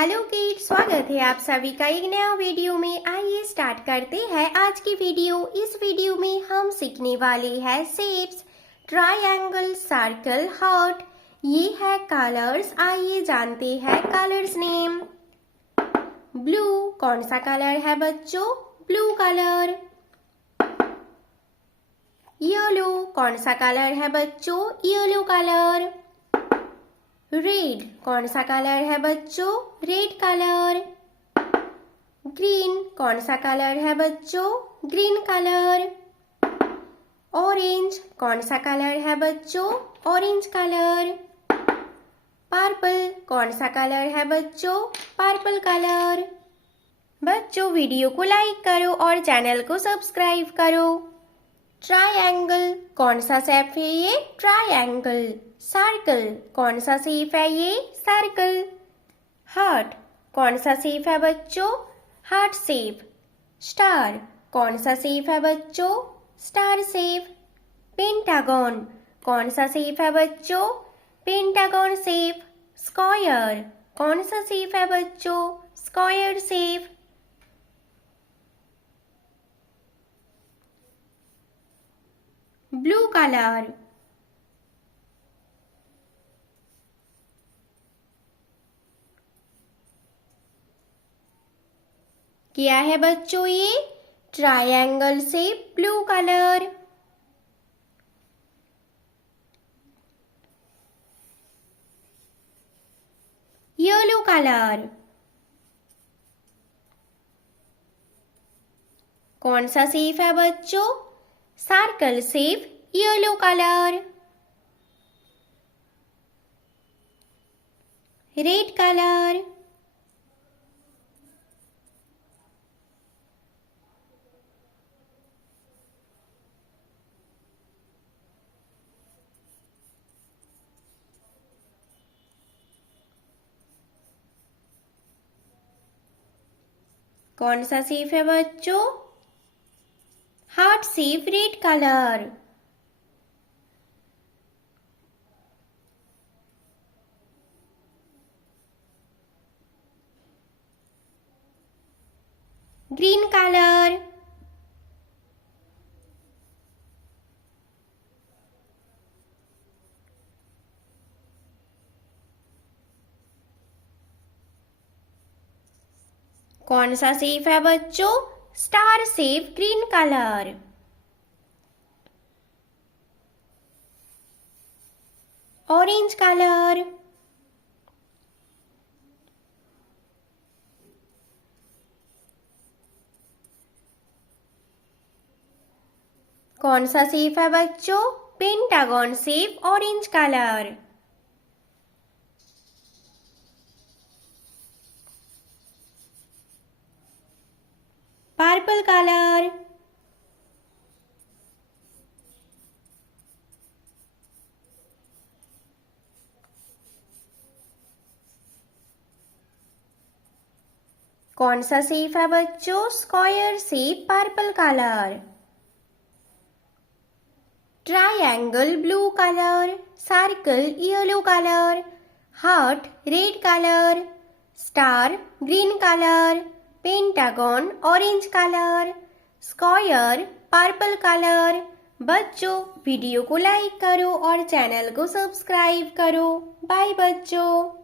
Hello kids, स्वागत है आप सभी का एक नया वीडियो में। आइए स्टार्ट करते हैं आज की वीडियो। इस वीडियो में हम सीखने वाले हैं शेप्स, ट्रायंगल, सर्कल, हार्ट। ये है कलर्स। आइए जानते हैं कलर्स नेम। ब्लू, कौन सा कलर है बच्चों? Blue colour. येलो, कौन सा कलर है बच्चों? Yellow colour. रेड, कौन सा कलर है बच्चों? Red colour. ग्रीन, कौन सा कलर है बच्चों? Green colour. ऑरेंज, कौन सा कलर है बच्चों? Orange colour. पर्पल, कौन सा कलर है बच्चों? Purple colour. बच्चों वीडियो को लाइक करो और चैनल को सब्सक्राइब करो। ट्रायंगल, कौन सा शेप है ये? ट्रायंगल। सर्कल, कौन सा शेप है ये? सर्कल। हार्ट, कौन सा शेप है बच्चों? Heart shape. स्टार, कौन सा शेप है बच्चों? Star shape. पेंटागन, कौन सा शेप है बच्चों? Pentagon shape. स्क्वायर, कौन सा शेप है बच्चों? Square shape. ब्लू कलर, क्या है बच्चों ये? Triangle shape, blue colour. Yellow colour, कौन सा शेप है बच्चों? Circle shape, yellow colour. Red colour, कौन सा शेप है बच्चों? Heart shape, red colour. Green colour, कौन सा शेप है बच्चों? Star shape, green colour. Orange colour, कौन सा शेप है बच्चों? Pentagon shape, orange colour. Purple colour, कौन सा शेप है बच्चों? Square shape, purple colour. Triangle, blue colour. Circle, yellow colour. Heart, red colour. Star, green colour. Pentagon, orange colour. Square, purple colour. बच्चों video को like करो और channel को subscribe करो। बाय बच्चों।